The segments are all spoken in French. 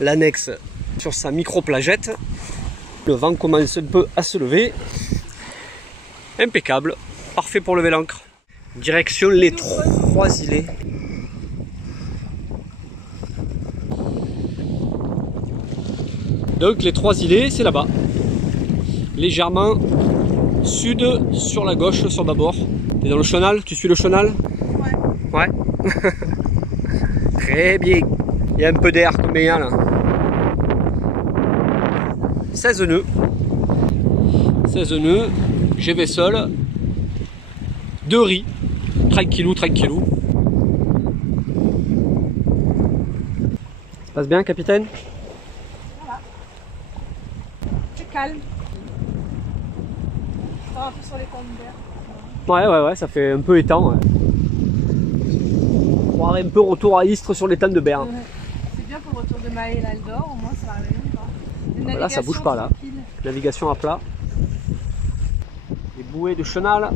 l'annexe sur sa micro-plagette. Le vent commence un peu à se lever. Impeccable, parfait pour lever l'ancre. Direction les trois îlets. Donc les trois îlets, c'est là-bas. Légèrement sud sur la gauche, sur bâbord. T'es dans le chenal? Tu suis le chenal? Ouais. Ouais. Très bien. Il y a un peu d'air, combien là? 16 nœuds. 16 nœuds. J'ai vaisselle. 2 riz. Tranquillou, tranquillou. Ça se passe bien, capitaine? Voilà. C'est calme. Ça va un peu sur les temps d'hiver. Ouais, ça fait un peu étang. Ouais. On croirait un peu retour à Istres sur l'étang de Berne. C'est bien pour le retour de Maë et l'Aldor, au moins ça va arriver. Là, ça bouge pas là. Navigation à plat. Les bouées de chenal.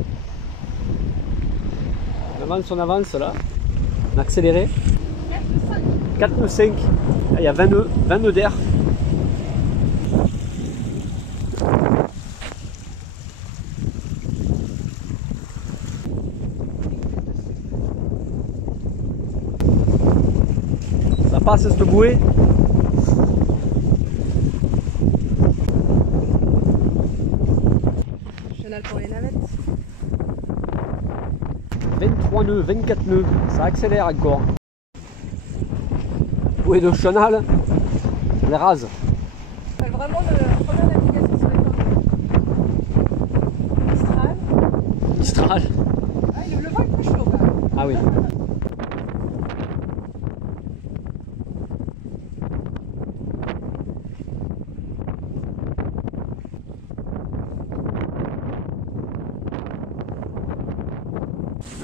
On avance là. On a accéléré. 4 nœuds 5. Ah, il y a 20 nœuds d'air. Ça passe cette bouée. Chenal pour les navettes. 23 nœuds, 24 nœuds, ça accélère encore. Bouée de chenal, on les rase. C'est vraiment la première navigation sur les temps. Mistral. Mistral. Ah, le vent est plus chaud quand même. Ah oui.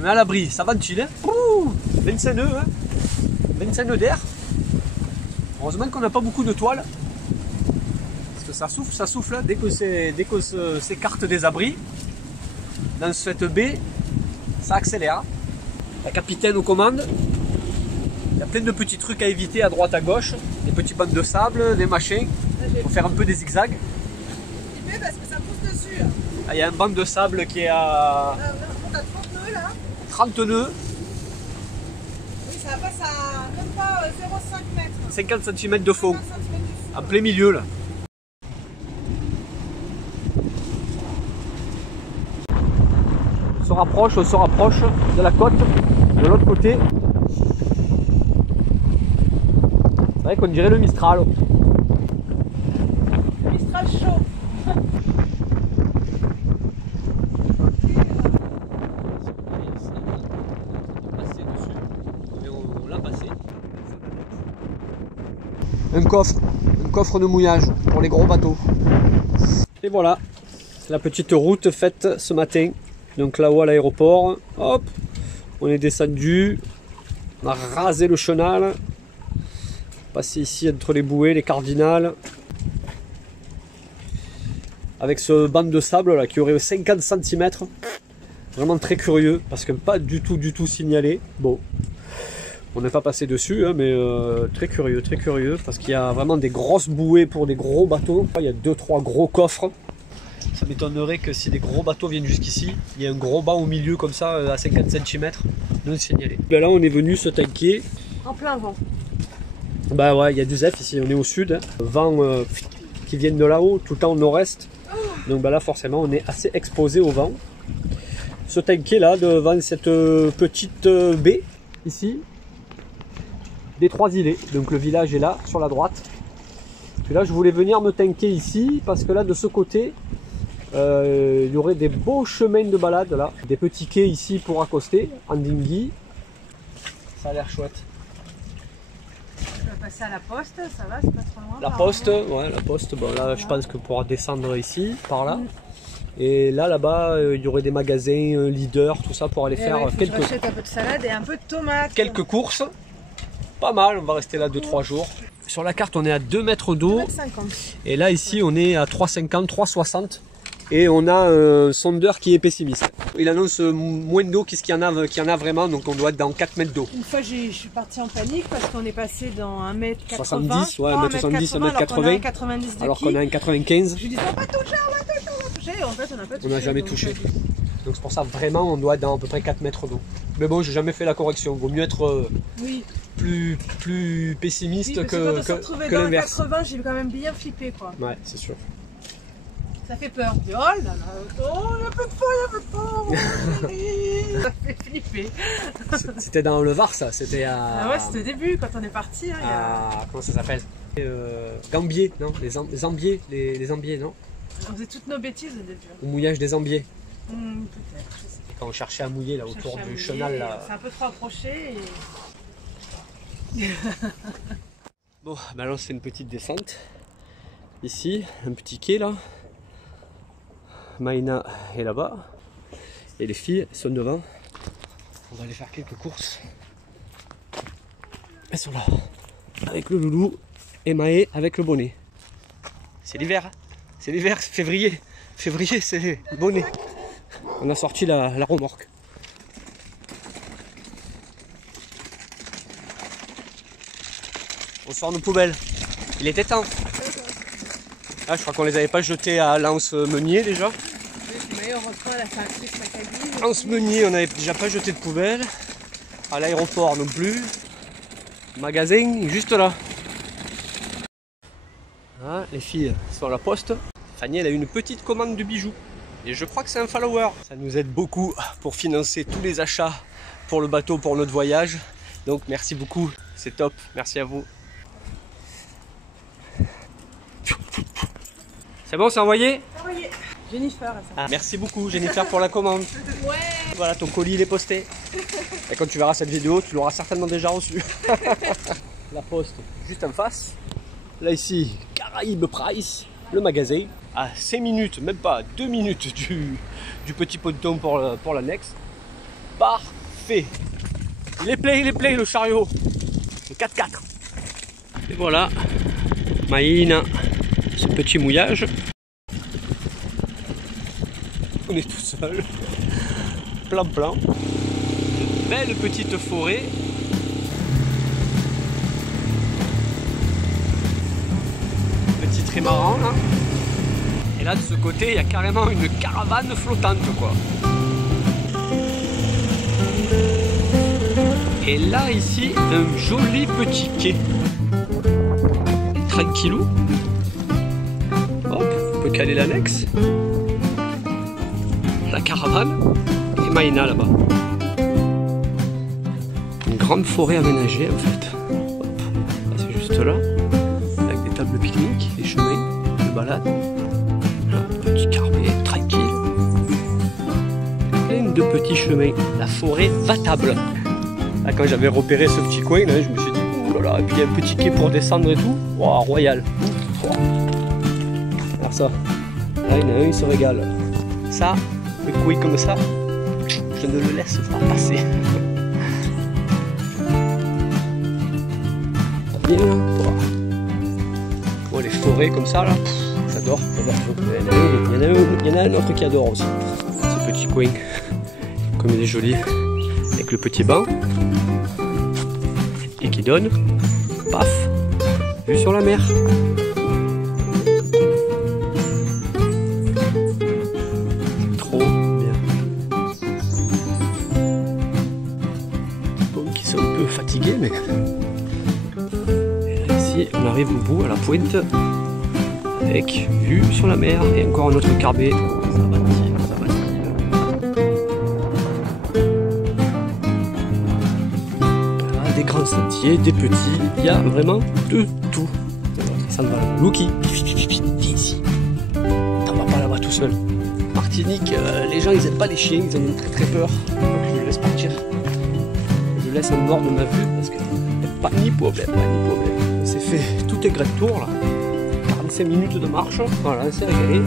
On est à l'abri, ça ventile, hein. 25 nœuds, hein. 25 nœuds d'air. Heureusement qu'on n'a pas beaucoup de toiles. Parce que ça souffle, hein. Dès que s'écarte des abris, dans cette baie, ça accélère. La capitaine aux commandes. Il y a plein de petits trucs à éviter à droite à gauche. Des petits bancs de sable, des machins. Il faut faire un peu des zigzags. Parce que ça pousse dessus. Ah, il y a un banc de sable qui est à... On a 30 nœuds là. 30 nœuds. Oui, ça passe à même pas 0,5 mètres. 50 cm de fond. 50 cm du fond. En plein milieu là. On se rapproche de la côte, de l'autre côté. C'est vrai qu'on dirait le Mistral. Le Mistral chaud. Un coffre de mouillage pour les gros bateaux. Et voilà, la petite route faite ce matin. Donc là-haut à l'aéroport, hop, on est descendu, on a rasé le chenal, passé ici entre les bouées, les cardinales, avec ce banc de sable là qui aurait 50 cm. Vraiment très curieux parce que pas du tout signalé. Bon. On n'est pas passé dessus, hein, mais très curieux, parce qu'il y a vraiment des grosses bouées pour des gros bateaux. Il y a 2-3 gros coffres. Ça m'étonnerait que si des gros bateaux viennent jusqu'ici, il y a un gros banc au milieu comme ça, à 50 cm, non signalé. Là, on est venu se tanker. En plein vent. Bah ouais, il y a du zef ici, on est au sud. Hein. Vent qui vient de là-haut, tout le temps au nord-est. Donc bah là, forcément, on est assez exposé au vent. Se tanker là, devant cette petite baie, ici. Des trois îlets, donc le village est là sur la droite. Et là je voulais venir me tanker ici parce que là de ce côté il y aurait des beaux chemins de balade là, des petits quais ici pour accoster en dinghy. Ça a l'air chouette. Tu vas passer à la poste, ça va, c'est pas trop loin. La poste, ouais, la poste, bon là je pense que pourra descendre ici, par là. Et là-bas, il y aurait des magasins, leaders, tout ça pour aller faire quelques... Je rachète un peu de salade et un peu de tomates. Quelques courses. Pas mal, on va rester là 2-3 jours. Sur la carte, on est à 2 mètres d'eau. Et là, ici, on est à 3,50, 3,60. Et on a un sondeur qui est pessimiste. Il annonce moins d'eau qu'il y en a vraiment, donc on doit être dans 4 mètres d'eau. Une fois, je suis partie en panique parce qu'on est passé dans 1m80. 70, ouais, 1m70, 1m80. Alors qu'on a un 95. Je lui disais, on va toucher, on va toucher, on va toucher. En fait, on n'a pas touché. On n'a jamais touché. Donc c'est pour ça, vraiment, on doit être dans à peu près 4 mètres d'eau. Mais bon, j'ai jamais fait la correction. Il vaut mieux être plus pessimiste que l'inverse. Dans 80, j'ai quand même bien flippé, quoi. Ouais, c'est sûr. Ça fait peur. Oh là là, oh, il y a peu de feu, il y a peu de feu. Ça fait flipper. C'était dans le Var, ça. C'était à. Ah ouais, c'était au début, quand on est parti. Hein, comment ça s'appelle Gambier, non, les ambiers, les ambiers, non. On faisait toutes nos bêtises au début. Au mouillage des ambiers. Peut-être, je sais pas. Quand on cherchait à mouiller là autour du chenal là. C'est un peu trop approché. Et... Bon, ben là c'est une petite descente. Ici, un petit quai là. Maïna est là-bas. Et les filles sont devant. On va aller faire quelques courses. Elles sont là. Avec le loulou et Maë avec le bonnet. C'est l'hiver. Hein, c'est l'hiver, c'est février. Février, c'est le bonnet. On a sorti la remorque. On sort nos poubelles. Il était temps. Ah, je crois qu'on les avait pas jetées à l'Anse Meunier déjà. Anse Meunier, on n'avait déjà pas jeté de poubelle. À l'aéroport non plus. Magasin, juste là. Ah, les filles sont à la poste. Fanny, elle a une petite commande de bijoux. Et je crois que c'est un follower. Ça nous aide beaucoup pour financer tous les achats pour le bateau, pour notre voyage. Donc merci beaucoup, c'est top. Merci à vous. C'est bon, c'est envoyé? Envoyé. Jennifer. Ah, merci beaucoup Jennifer pour la commande. Ouais. Voilà, ton colis il est posté. Et quand tu verras cette vidéo, tu l'auras certainement déjà reçu. La poste juste en face. Là ici, Caraïbes Price, le magasin. À 5 minutes, même pas 2 minutes du petit ponton pour l'annexe. Parfait. Il est plein le chariot. Le 4x4. Et voilà, Maïna, ce petit mouillage. On est tout seul. Plan. Une belle petite forêt. Petit trimaran là. Et là de ce côté il y a carrément une caravane flottante quoi. Et là ici un joli petit quai. Tranquillou. Hop, on peut caler l'annexe. La caravane et Maïna là-bas. Une grande forêt aménagée en fait. Hop, là c'est juste là. Avec des tables de pique-nique, des chemins de balade. Là, petit carnet tranquille. Plein de petits chemins. La forêt vatable. Là quand j'avais repéré ce petit coin, là, je me suis dit, oh là là, et puis il y a un petit quai pour descendre et tout. Wow, royal. Alors ça, là il y en a un, il se régale. Ça, le coin comme ça, je ne le laisse pas passer. Bien là. Bon, les forêts comme ça là, j'adore. Il y en a un autre qui adore aussi. Ce petit coin, comme il est joli, avec le petit banc. Et qui donne, paf, vue sur la mer. Trop bien. Bon, qui sont un peu fatigués, mais... Et là, ici, on arrive au bout, à la pointe, avec vue sur la mer, et encore un autre carbet. Ça va. Des grands sentiers, des petits, il y a vraiment de tout. Ça me va. Lucky, viens ici. T'en vas pas là-bas tout seul. Martinique, les gens ils aiment pas les chiens, ils en ont très peur. Donc je le laisse partir. Je le laisse en dehors de ma vue parce que pas ni problème. C'est fait tout est gré de tour là. 45 minutes de marche. Voilà, c'est régalé.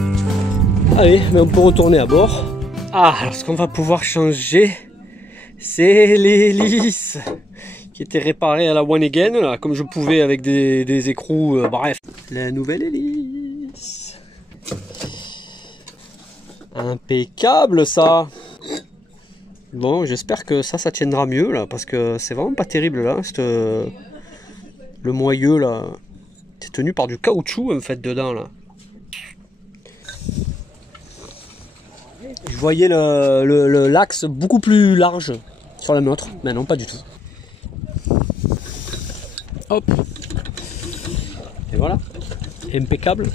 Allez, mais on peut retourner à bord. Ah, alors ce qu'on va pouvoir changer, c'est l'hélice qui était réparé à la one again, là, comme je pouvais avec des écrous, bref. La nouvelle hélice. Impeccable ça. Bon, j'espère que ça tiendra mieux là, parce que c'est vraiment pas terrible là. Le moyeu là, c'est tenu par du caoutchouc en fait dedans là. Je voyais l'axe beaucoup plus large sur la nôtre, mais non, pas du tout. Hop. Et voilà, impeccable.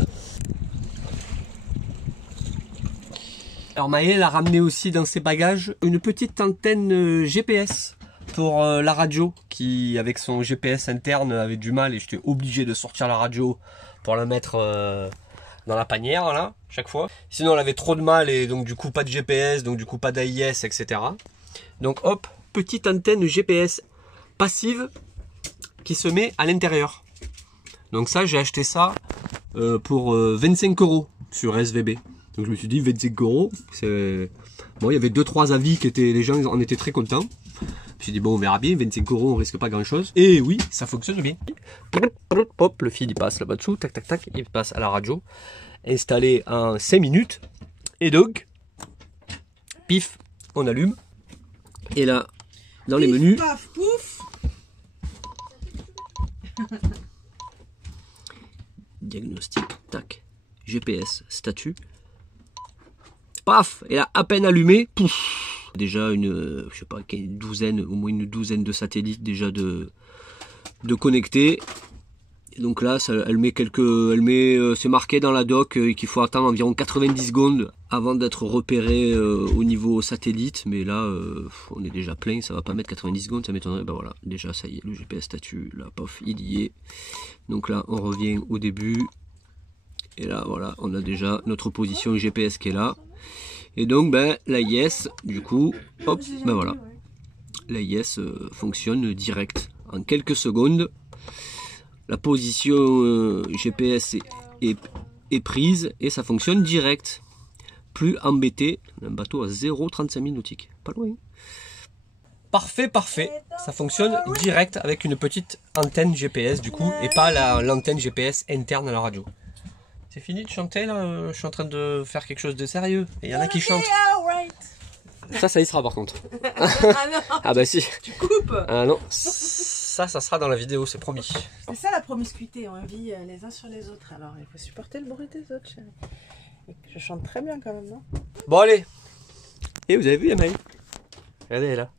Alors Maëlle a ramené aussi dans ses bagages une petite antenne GPS pour la radio qui, avec son GPS interne, avait du mal et j'étais obligé de sortir la radio pour la mettre dans la panière là, chaque fois. Sinon elle avait trop de mal et donc du coup pas de GPS, donc du coup pas d'AIS, etc. Donc hop, petite antenne GPS passive qui se met à l'intérieur. Donc ça, j'ai acheté ça pour 25 € sur SVB. Donc je me suis dit 25 €, c'est... Bon, il y avait 2-3 avis qui étaient, les gens en étaient très contents. Je me suis dit bon, on verra bien, 25 €, on risque pas grand chose. Et oui, ça fonctionne bien. Hop, le fil il passe là-bas dessous, tac tac tac, il passe à la radio. Installé en 5 minutes. Et donc, pif, on allume. Et là, dans les menus... Paf, pouf. Diagnostic, tac, GPS, statut. Paf, et là, à peine allumé, pouf. Déjà une, je sais pas, une douzaine, au moins une douzaine de satellites déjà de connectés. Et donc là, ça, c'est marqué dans la doc qu'il faut attendre environ 90 secondes avant d'être repéré au niveau satellite. Mais là, on est déjà plein, ça va pas mettre 90 secondes, ça m'étonnerait. Ben voilà, déjà ça y est, le GPS statut, là, pof, il y est. Donc là, on revient au début. Et là, voilà, on a déjà notre position GPS qui est là. Et donc, ben, l'AIS, du coup, hop, ben voilà. L'AIS fonctionne direct. En quelques secondes, la position GPS est prise et ça fonctionne direct. Plus embêté, un bateau à 0,35 000 nautiques. Pas loin. Parfait, parfait. Ça fonctionne direct avec une petite antenne GPS du coup et pas l'antenne GPS interne à la radio. C'est fini de chanter là, je suis en train de faire quelque chose de sérieux. Et il y en a qui chantent. Ça y sera par contre. Ah non. Ah bah si. Tu coupes. Ah non. Ça sera dans la vidéo, c'est promis. C'est ça la promiscuité, on vit les uns sur les autres. Alors il faut supporter le bruit des autres, chérie. Je chante très bien quand même, non? Bon allez. Et vous avez vu Emmaëlle? Regardez là.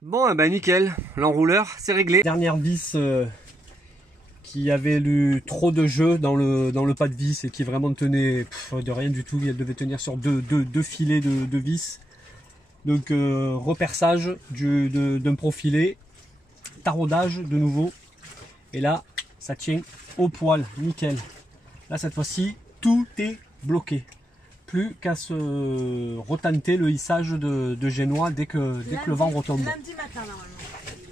Bon, ben nickel, l'enrouleur c'est réglé. Dernière vis qui avait eu trop de jeu dans le pas de vis et qui vraiment tenait de rien du tout. Elle devait tenir sur deux filets de vis. Donc reperçage d'un profilé, taraudage de nouveau. Et là, ça tient au poil, nickel. Là cette fois-ci, tout est bloqué. Plus qu'à se retenter le hissage de génois dès que le vent retombe. Lundi matin normalement.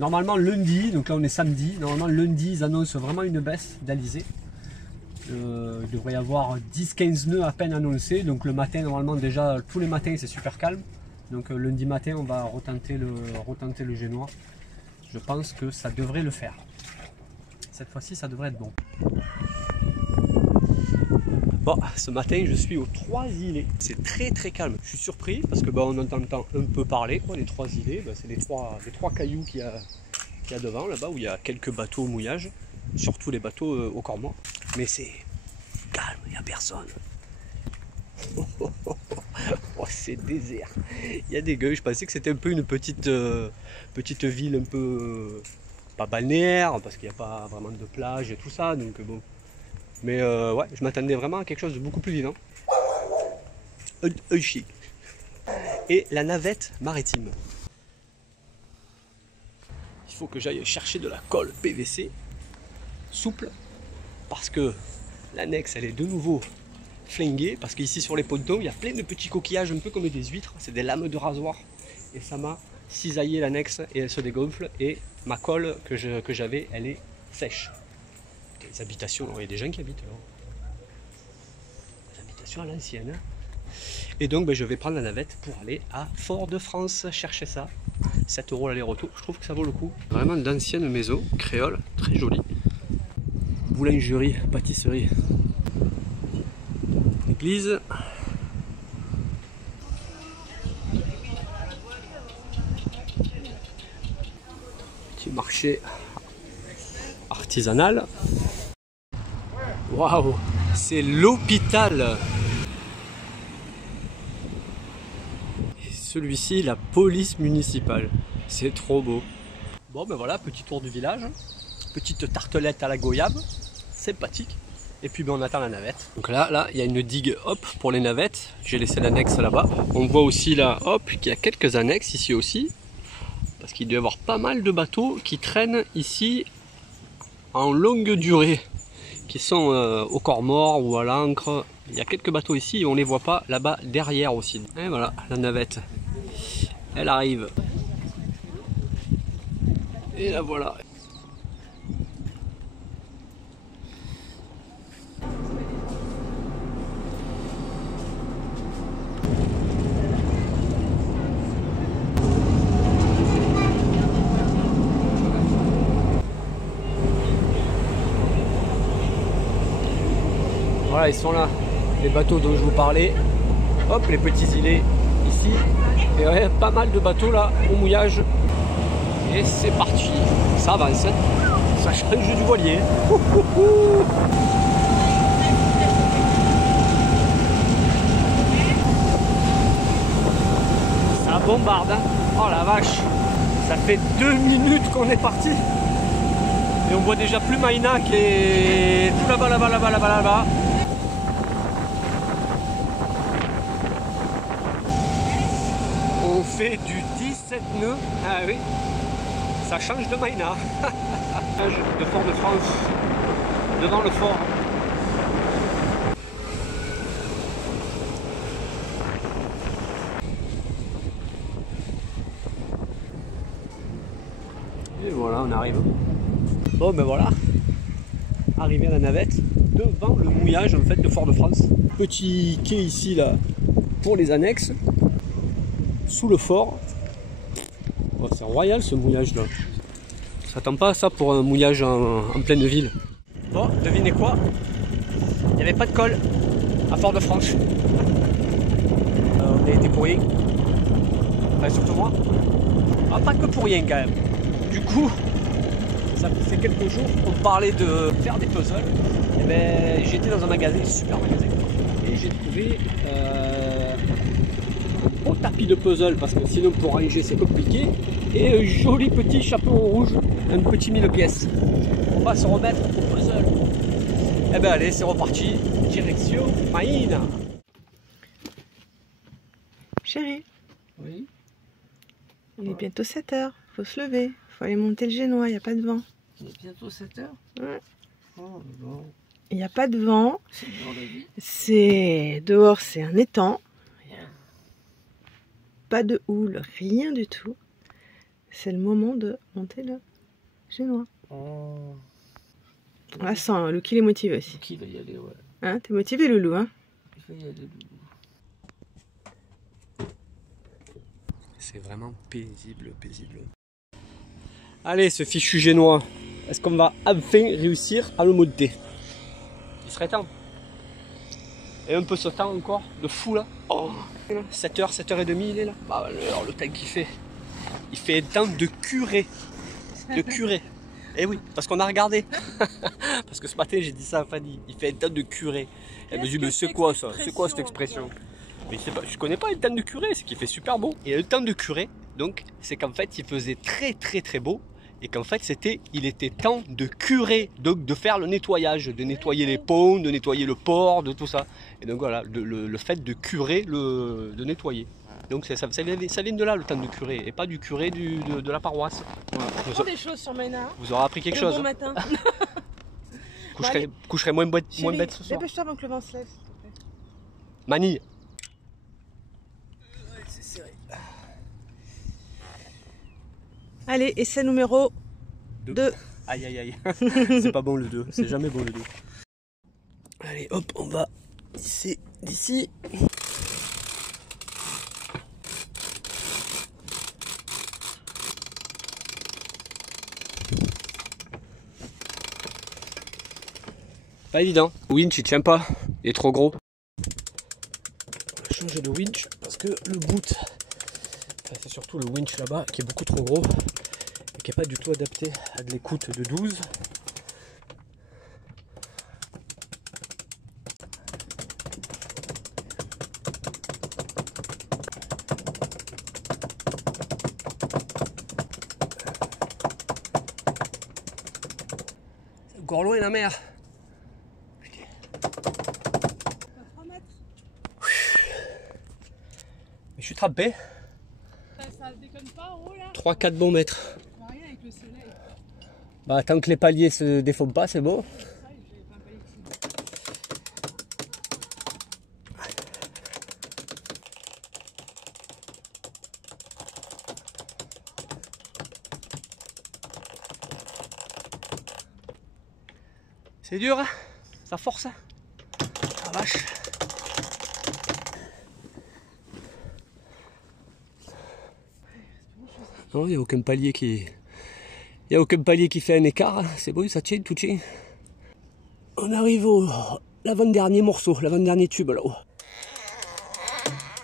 Normalement lundi, donc là on est samedi, normalement lundi ils annoncent vraiment une baisse d'alizé. Il devrait y avoir 10-15 nœuds à peine annoncés, donc le matin normalement déjà tous les matins c'est super calme. Donc lundi matin on va retenter le génois. Je pense que ça devrait le faire. Cette fois-ci ça devrait être bon. Bon, ce matin je suis aux 3 îlets, c'est très calme. Je suis surpris parce que on entend un peu parler quoi, les 3 îlets, c'est les trois cailloux qu'il y a devant là-bas où il y a quelques bateaux au mouillage, surtout les bateaux au corps mort. Mais c'est calme, il n'y a personne. Oh, c'est désert. Il y a des gueules, je pensais que c'était un peu une petite ville un peu pas balnéaire parce qu'il n'y a pas vraiment de plage et tout ça, donc bon. Mais ouais, je m'attendais vraiment à quelque chose de beaucoup plus vivant. Chic. Et la navette maritime. Il faut que j'aille chercher de la colle PVC souple parce que l'annexe elle est de nouveau flinguée parce qu'ici sur les pontons il y a plein de petits coquillages un peu comme des huîtres, c'est des lames de rasoir et ça m'a cisaillé l'annexe et elle se dégonfle et ma colle que j'avais elle est sèche. Les habitations, alors il y a des gens qui habitent alors. Les habitations à l'ancienne. Et donc je vais prendre la navette pour aller à Fort-de-France chercher ça. 7 € l'aller-retour, je trouve que ça vaut le coup. Vraiment d'anciennes maisons, créoles, très jolies. boulangerie, pâtisserie. Église. Petit marché artisanal. Waouh, c'est l'hôpital. Et celui-ci, la police municipale. C'est trop beau. Bon ben voilà, petit tour du village. Petite tartelette à la goyave. Sympathique. Et puis ben, on attend la navette. Donc là, il y a une digue hop pour les navettes. J'ai laissé l'annexe là-bas. On voit aussi là, hop, qu'il y a quelques annexes ici aussi. Parce qu'il doit y avoir pas mal de bateaux qui traînent ici en longue durée. Qui sont au corps mort ou à l'ancre. Il y a quelques bateaux ici et on les voit pas là-bas derrière aussi. Et voilà, la navette. Elle arrive. Et la voilà. Voilà, ils sont là, les bateaux dont je vous parlais. Hop, les petits îlets ici. Et ouais, pas mal de bateaux là, au mouillage. Et c'est parti. Ça avance. Ça change du voilier. Ça bombarde. Hein. Oh la vache. Ça fait 2 minutes qu'on est parti. Et on voit déjà plus Maïna qui est tout là-bas, là-bas, là-bas, là-bas, là-bas. On fait du 17 nœuds. Ah oui. Ça change de Maïna. De Fort-de-France. Devant le fort. Et voilà, on arrive. Bon ben voilà. Arrivé à la navette. Devant le mouillage en fait de Fort-de-France. Petit quai ici là pour les annexes. Sous le fort. Oh, c'est royal ce mouillage là. On s'attend pas à ça pour un mouillage en pleine ville. Bon, devinez quoi? Il n'y avait pas de colle à Fort-de-France. On a été pour rien. Enfin, surtout moi. Ah, pas que pour rien quand même. Du coup, ça fait quelques jours qu'on parlait de faire des puzzles. Et ben, j'étais dans un magasin, un super magasin. Et j'ai trouvé au tapis de puzzle parce que sinon pour ranger c'est compliqué et un joli petit chapeau rouge, un petit 1000 pièces. On va se remettre au puzzle. Et ben allez, c'est reparti, direction Maïna. Chérie, Oui. il est bientôt 7 h, faut se lever, faut aller monter le Génois, il n'y a pas de vent. Il est bientôt 7 h. Ouais. Oh, bon. Il n'y a pas de vent, C'est dans la vie. c'est dehors, c'est un étang. Pas de houle, rien du tout. C'est le moment de monter le Génois. Oh. Ah, sans, Lucky est motivé aussi. Qui va y aller, ouais. Hein, t'es motivé, Loulou, hein? Il va y aller. C'est vraiment paisible, paisible. Allez, ce fichu Génois. Est-ce qu'on va enfin réussir à le monter? Il serait temps. Et un peu ce temps encore, de fou là. Oh, 7h, 7h30 il est là. Bah alors le temps qu'il fait. Il fait un temps de curé. De curé. Eh oui, parce qu'on a regardé. Parce que ce matin j'ai dit ça à Fanny. Il fait un temps de curé. Elle me dit mais c'est quoi ça? C'est quoi cette expression? Mais je connais pas un temps de curé, c'est qu'il fait super beau. Et un temps de curé, donc c'est qu'en fait il faisait très beau. Et qu'en fait il était temps de curer, donc de faire le nettoyage, de nettoyer les ponts, de nettoyer le port, de tout ça. Et donc voilà, le fait de curer, de nettoyer. Donc ça vient de là le temps de curer, et pas du curé de la paroisse. Voilà. Des choses sur Maïna. Vous aurez appris quelque chose. Bon matin. Coucherai moins bête ce soir. Dépêche-toi avant que le vent se lève, s'il te plaît. Manille. C'est serré. Allez, essai numéro 2. Aïe aïe aïe. C'est pas bon le 2, c'est jamais bon le 2. Allez hop, on va d'ici. Pas évident. Le winch il tient pas, il est trop gros. On va changer de winch parce que le boot, c'est surtout le winch là-bas qui est beaucoup trop gros et qui n'est pas du tout adapté à de l'écoute de 12. Gorlot et la mer. Putain. 3 mètres. Mais je suis trempé. Ça déconne pas en haut là. 3-4 bons mètres. Rien avec le soleil. Bah, tant que les paliers se déforment pas, c'est bon. C'est dur, hein, ça force. Hein. La vache. Non, il n'y a aucun palier qui. Il n'y a aucun palier qui fait un écart. C'est bon, ça tient, tout tient. On arrive au l'avant-dernier morceau, l'avant-dernier tube là-haut.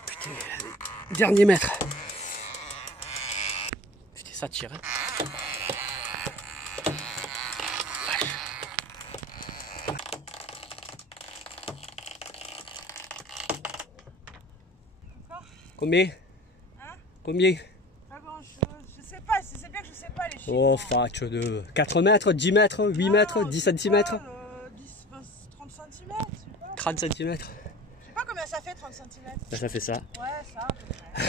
Putain, dernier mètre. Putain, ça tire. Hein. Combien? Hein? Combien? Pas grand chose. Je sais pas, c'est bien que je sais pas les chiffres. Oh, fatch de 4 mètres, 10 mètres, 8 mètres, 10 cm. 10, 20, 30 cm, je sais pas. 30 cm. Je sais pas combien ça fait 30 cm. Ça fait ça. Ouais, ça, à peu près.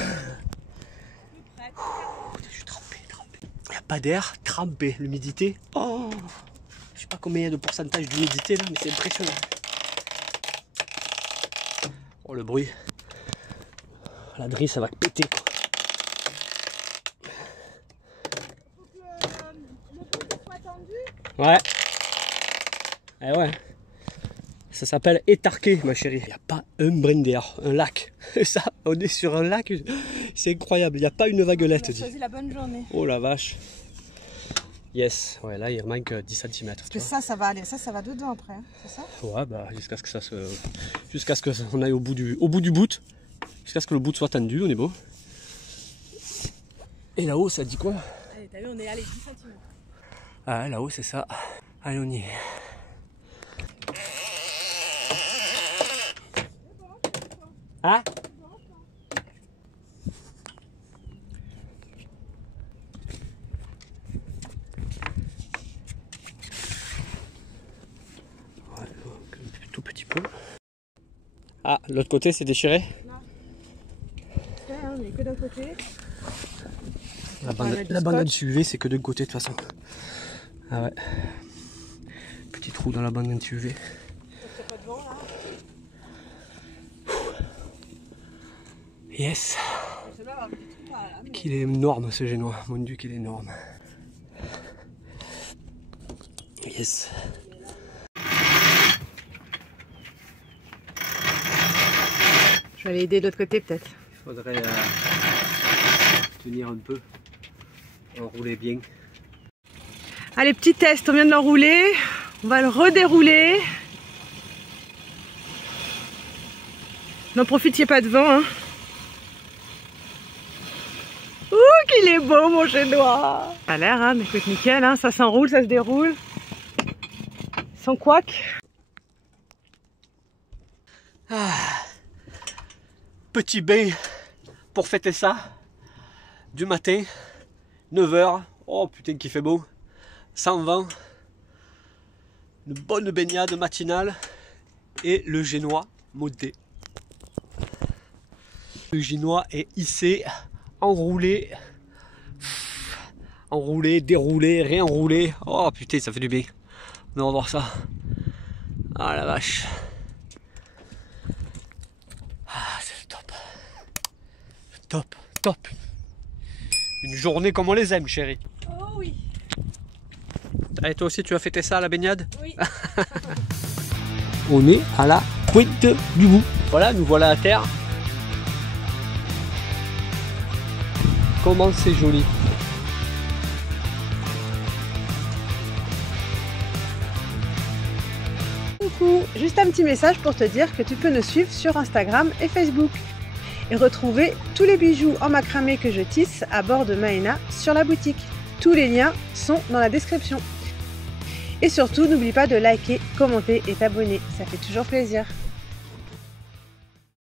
Plus près. Je suis trempé. Il n'y a pas d'air, trempé. L'humidité. Oh, je sais pas combien il y a de pourcentage d'humidité là, mais c'est impressionnant. Oh, le bruit. La drisse, ça va péter quoi. Faut que le bout soit tendu. Ouais. Eh ouais. Ça s'appelle étarquer, ma chérie. Il n'y a pas un brin d'air, un lac. Et ça, on est sur un lac, c'est incroyable. Il n'y a pas une vaguelette. On a choisi la bonne journée. Oh la vache. Yes. Ouais, là, il manque 10 cm. Parce que ça va aller. Ça va dedans après. Hein. C'est ça? Ouais, bah, jusqu'à ce que ça se. Jusqu'à ce qu'on aille au bout du bout. Jusqu'à ce que le bout soit tendu, on est beau. Et là-haut, ça dit quoi? Allez, t'as vu, on est allé 10 cm. Ah, là-haut, c'est ça. Allez, on y est. Hein? Ouais, un tout petit peu. Ah, l'autre côté, c'est déchiré? On est que d'un côté. La bandane UV, c'est que d'un côté de toute façon. Ah ouais. Petit trou dans la bandane UV. T'as pas de vent là? Yes. Qu'il est énorme ce génois. Mon dieu, qu'il est énorme. Yes. Je vais aller aider de l'autre côté peut-être. Il faudrait tenir un peu. Enrouler bien. Allez, petit test, on vient de l'enrouler. On va le redérouler. N'en profite, il n'y a pas de vent. Hein. Ouh, qu'il est beau mon génois. Ça a l'air, hein, mais écoute, nickel, hein, ça s'enroule, ça se déroule. Sans couac. Ah. Petit bain pour fêter ça. Du matin, 9 h. Oh putain qu'il fait beau. Sans vent. Une bonne baignade matinale. Et le génois monté. Le génois est hissé, enroulé. Enroulé, déroulé, réenroulé. Oh putain, ça fait du bien. On va voir ça. Ah la vache. Ah, c'est le top. Top, top. Une journée comme on les aime, chérie. Oh oui. Et toi aussi, tu as fêté ça à la baignade? Oui. On est à la pointe du bout. Voilà, nous voilà à terre. Comment c'est joli. Coucou, juste un petit message pour te dire que tu peux nous suivre sur Instagram et Facebook et retrouver tous les bijoux en macramé que je tisse à bord de Maena sur la boutique. Tous les liens sont dans la description. Et surtout, n'oublie pas de liker, commenter et t'abonner, ça fait toujours plaisir.